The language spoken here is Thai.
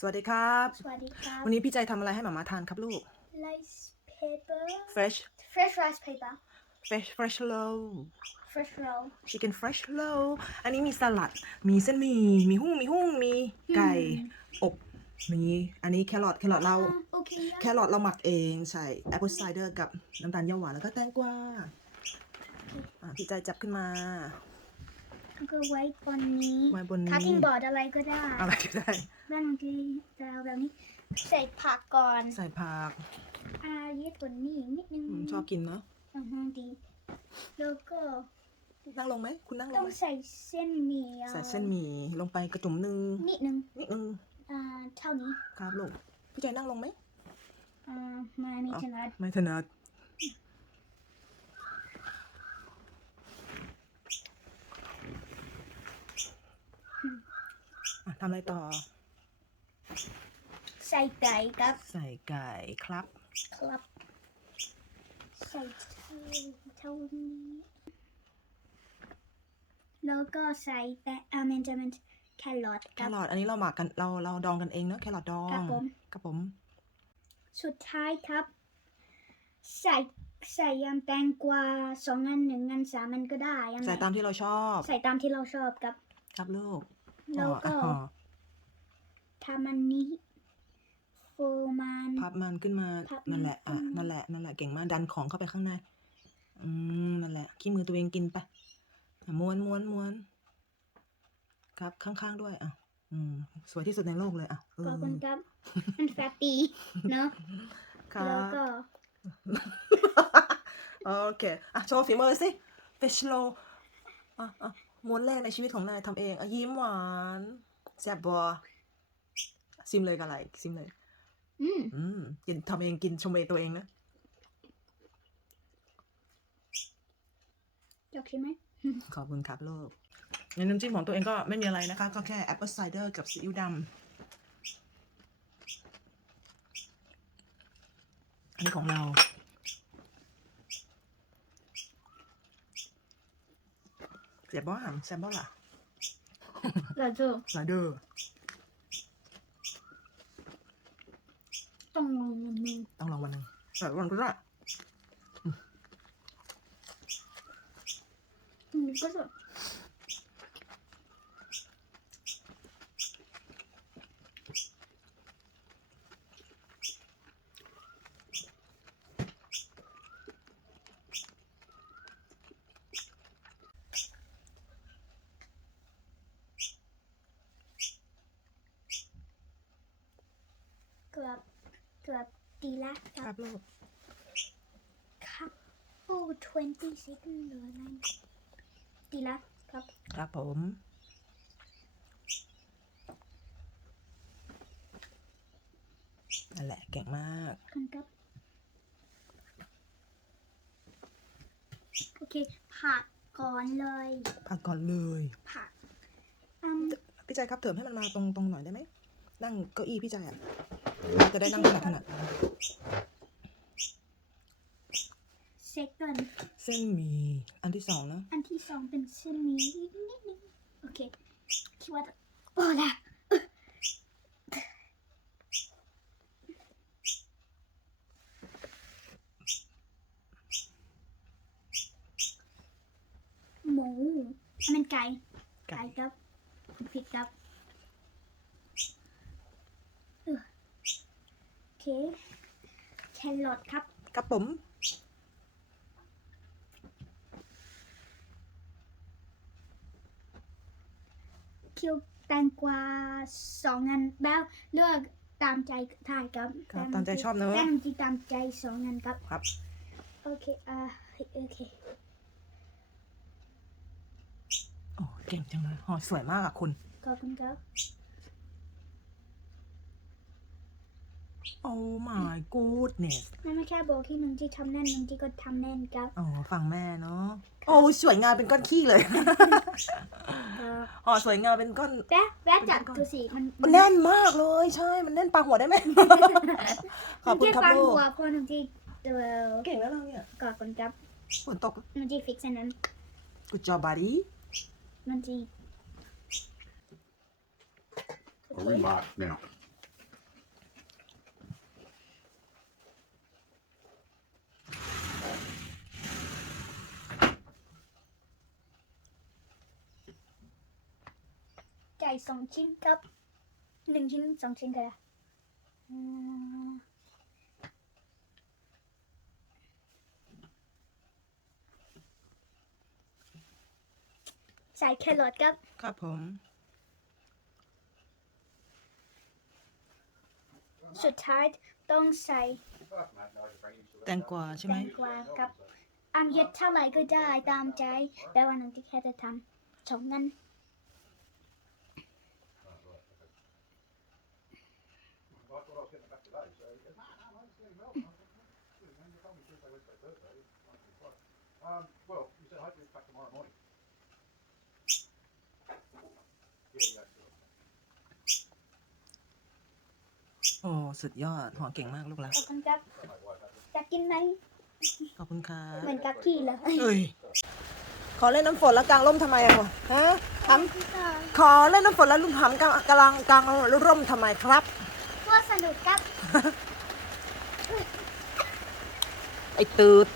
สวัสดีครับ สวัสดีครับ วันนี้พี่ใจทำอะไรให้หมามาทานครับลูก rice paper fresh fresh rice paper fresh fresh low fresh roll chicken fresh low อันนี้มีสลัด มีเส้นหมี่ มีหุ้งมีหุ้งมีไก่ อบ มี อันนี้แครอท แครอทเรา โอเคแครอทเราหมักเองใส่แอปเปิลไซเดอร์กับน้ำตาลเยี่ยวหวานแล้วก็แตงกวาอะพี่ใจจับขึ้นมา แล้วก็ไว้บนนี้ไว้บนนี้ cutting board อะไรก็ได้อะไรก็ได้บางทีจะเอาแบบนี้ ใส่ผักก่อนใส่ผักอ่ายืดกว่านี้อีกนิดนึงอืมชอบกินเนาะอือฮึดีแล้วก็นั่งลงไหมคุณนั่งลต้องงไหมใส่เส้นหมี่อาใส่เส้นหมี่ลงไปกระจุ่มหนึ่งนิดนึงนิดนึงอ่าเท่านี้ครับลูกพี่ใจนั่งลงไหมอ่ามาไม่ถนัดไม่ถนัด ทำอะไรต่อ ใส่ไก่ครับ ใส่ไก่ครับ ครับ ใส่เท่านี้ แล้วก็ใส่แต่อาเมนจะเป็นแครอทแคครับรอทอันนี้เราหมักกันเราเราดองกันเองเนอะแครอทดองครับผมครับผม สุดท้ายครับ ใส่ใส่ยำแตงกวาสองอันหนึ่งอันสามอันก็ได้อันไหนใส่ตามที่เราชอบ ใส่ตามที่เราชอบครับ ครับลูกแล้วก็ห่อ ทำอันนี้โฟมัน พับมันขึ้นมา พับมันนั่นแหละ อะ ขึ้นมานั่นแหละ นั่นแหละ เก่งมาก ดันของเข้าไปข้างใน อืม นั่นแหละ ขี้มือตัวเองกินไปอะม้วนม้วนม้วน ครับ ข้างๆด้วย อะ อืม สวยที่สุดในโลกเลย อะเอขออบคุณครับมันแฟตตีเนาะครัแล้วบ ก็ โอเค อะ โชว์ฝีมือสิฟิชโลอะอะม้วนแรกในชีวิตของนายทำเอง อะ ยิ้มหวานแซ่บบัว ซิมเลยกันอะไรซิมเลย อืมอืมกินทำเองกินชมเองตัวเองนะจบใช่ไหมขอบคุณครับลูกในน้ำจิ้มของตัวเองก็ไม่มีอะไรนะคะ ก็แค่แอปเปิลไซเดอร์กับซีอิ๊วดำอันนี้ของเรา เสียบบ้าหำแซบบ้าล่ะเราจะไซเดอร์ ต้องลงอันหนึงต้องลองวันหนึ่งเออวันก็ได้อืมก็จะเกือบ เกือบดีละคครัรับบลูก ครับโอ้20 second เหลืออะไรดีละครับครับผม นั่นแหละเก่งมาก คุณครับ โอเค ผักก่อนเลยพักก่อนเลยผักอืมพี่ใจครับเถิมให้มันมาตรงตรงหน่อยได้ไหม นั่งเก้าอี้พี่ใจอะ จะได้นั่งถนัดถนัด second เส้นหมีอันที่สองนะอันที่สองเป็นเส้นหมี่นิดนึงโอเคคิดว่าโอ้ละหมูอันเป็นไก่ไก่ไก่ครับผิดครับเออโอเค แครอทครับครับผมคิวแตงกวาสองอันแล้วเลือกตามใจทายครับครับตามใจชอบเนอะแต้มที่ตามใจสองอันครับ ครับ โอเคอ่าโอเค โอ้เก่งจังเลยห่อสวยมากอะคุณ ขอบคุณครับ โอ้ my goodness นั่นไม่แค่บอกที่หนึ่งที่ทำแน่นหนึ่งที่ก็ทำแน่นครับอ๋อฟังแม่เนาะโอ้สวยงามเป็นก้อนขี้เลยเออห่อสวยงามเป็นก้อนแป๊ะแป๊ะจัดตัวสีมันมันแน่นมากเลยใช่ มันแน่นปลาหัวได้ไหมขอบคุณครับมันลูที่กปางหัวพอหนึ่งที่เออเก่งแล้วเราเนี่ยขอบคุณครับฝนตกหนึ่งที่ฟิกซ์อันนั้น Good job buddy หนึ่งที่ Are we live now? สองชิ้นครับหนึ่งชิ้นสองชิ้นก็ได้อ่าใส่แครอทครับ ครับผม สุดท้ายต้องใส่แตงกวาใช่แตไหมงกวาครับอันเย็ดเท่าไหร่ก็ได้ตามใจ แต่วันนั้นที่แค่จะทำสองงั้น Um, well, you said hopefully it's back tomorrow morning. Yeah, yeah, sure. โอ้ สุดยอดห่อเก่งมากลูกรักขอบคุณครับจะกินไหมขอบคุณครับเหมือนกับขี้เลยเอ้ย ขอเล่นน้ำฝนแล้วกลางร่มทำไมอะพ่อฮะทำขอเล่นน้ำฝนแล้วลุงหำกลางกำลังกลางร่มทำไมครับว่า สนุกครับ ไอ้ตืด